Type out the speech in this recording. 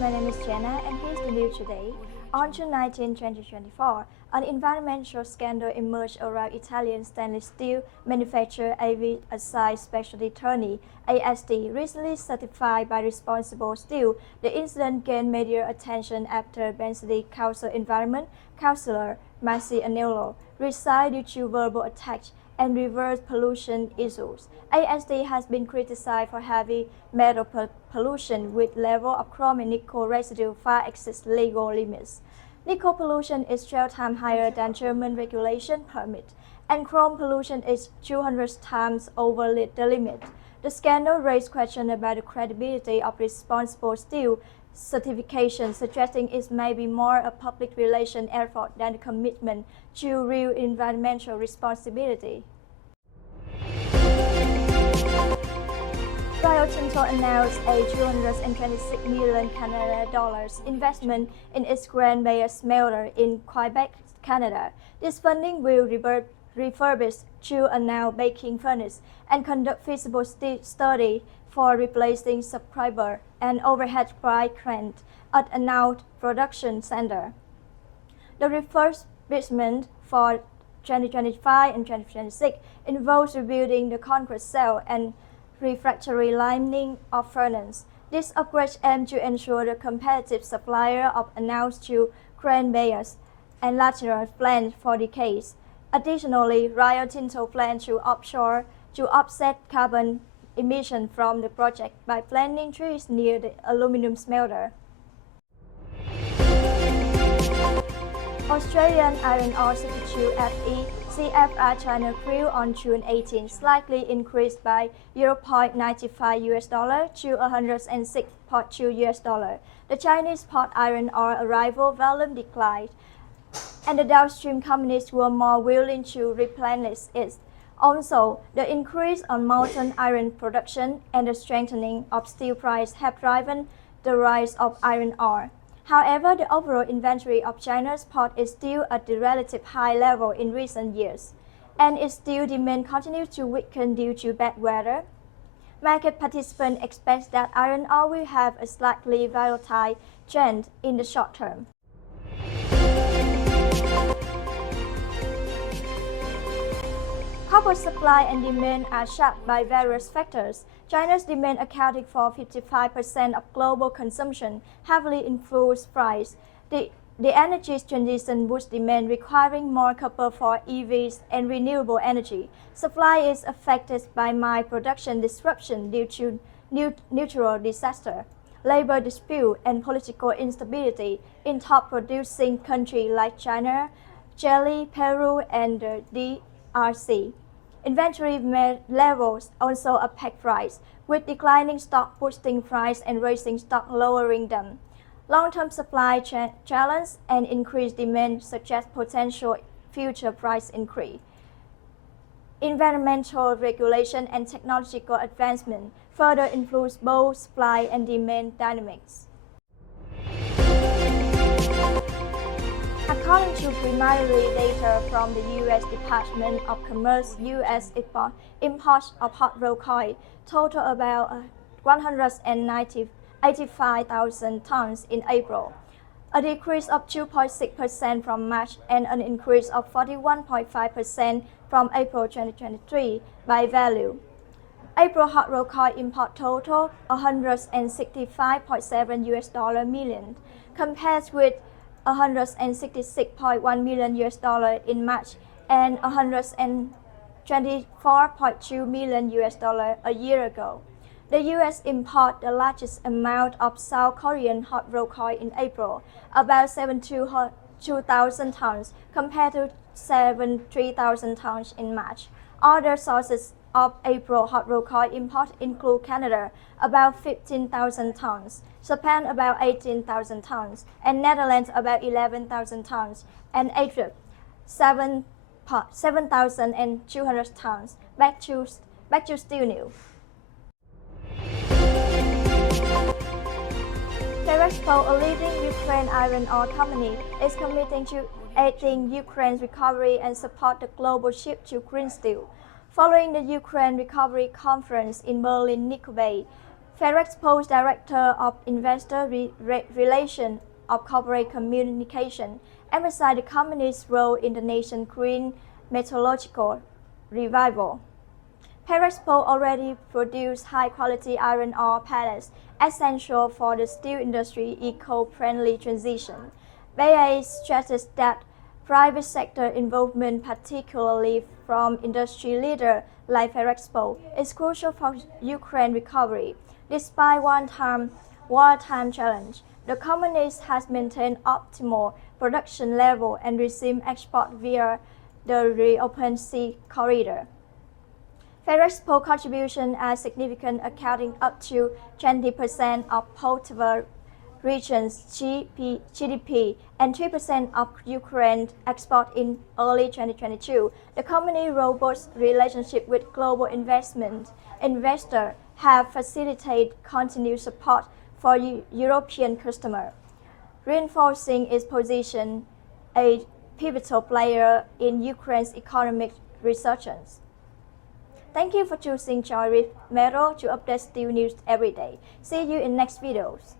my name is Jenna and here's the news today. On June 19, 2024, an environmental scandal emerged around Italian stainless steel manufacturer AV Assai Specialty Attorney ASD, recently certified by Responsible Steel. The incident gained media attention after Bentley Council Environment Councillor Marci Anello resigned due to verbal attacks and reverse pollution issues. ASD has been criticized for heavy metal pollution with level of chrome and nickel residue far exceeds legal limits. Nickel pollution is 12 times higher than German regulation permit, and chrome pollution is 200 times over the limit. The scandal raised questions about the credibility of Responsible Steel certification, suggesting it may be more a public relations effort than a commitment to real environmental responsibility. Rio Tinto announced a $226 million Canadian dollars investment in its Grand Bay smelter in Quebec, Canada. This funding will refurbish two now baking furnace and conduct feasible study for replacing subscriber and overhead fry crane at a now production center. The refurbishment for 2025 and 2026 involves rebuilding the concrete cell and refractory lining of furnace. This upgrade aims to ensure the competitive supplier of announced to crane bayers and lateral plants for decades. Additionally, Rio Tinto plans to offset carbon emission from the project by planting trees near the aluminum smelter. Australian iron ore substitute Fe CFR China crude on June 18 slightly increased by $0.95 to $106.2. The Chinese port iron ore arrival volume declined, and the downstream companies were more willing to replenish it. Also, the increase on molten iron production and the strengthening of steel price have driven the rise of iron ore. However, the overall inventory of China's port is still at the relative high level in recent years, and its steel demand continues to weaken due to bad weather. Market participants expect that iron ore will have a slightly volatile trend in the short term. Copper supply and demand are shaped by various factors. China's demand, accounting for 55% of global consumption, heavily influenced price. The energy transition boosts demand, requiring more copper for EVs and renewable energy. Supply is affected by mine production disruption due to natural disaster, labor dispute, and political instability in top-producing countries like China, Chile, Peru, and the DRC. Inventory levels also affect price, with declining stock boosting price and rising stock lowering them. Long-term supply challenge and increased demand suggest potential future price increase. Environmental regulation and technological advancement further influence both supply and demand dynamics. According to preliminary data from the U.S. Department of Commerce, U.S. imports of hot rolled coil total about 185,000 tons in April, a decrease of 2.6% from March and an increase of 41.5% from April 2023 by value. April hot rolled coil import total $165.7 million, compared with $166.1 million in March and $124.2 million a year ago. The U.S. imported the largest amount of South Korean hot rolled coil in April, about 72,000 tons, compared to 73,000 tons in March. Other sources of April hot rolled coil import include Canada, about 15,000 tons, Japan about 18,000 tons, and Netherlands about 11,000 tons, and Egypt 7,200 tons. Back to Steel News. Ferrexpo, a leading Ukraine iron ore company, is committing to aiding Ukraine's recovery and support the global shift to green steel. Following the Ukraine Recovery Conference in Berlin, Nickel Bay, Ferrexpo's Director of Investor Relations of Corporate Communication emphasized the company's role in the nation's green metallurgical revival. Ferrexpo already produces high-quality iron ore pellets essential for the steel industry's eco-friendly transition. BA stresses that private sector involvement, particularly from industry leaders like Ferrexpo, is crucial for Ukraine recovery. Despite one-time wartime challenge, the company has maintained optimal production level and resumed export via the reopened sea corridor. Ferrexpo contributions are significant, accounting up to 20% of Poltava region's GDP and 3% of Ukraine's export in early 2022. The company's robust relationship with global investors have facilitated continued support for European customers, reinforcing its position as a pivotal player in Ukraine's economic resurgence. Thank you for choosing Joy with Metal to update steel news every day. See you in next videos.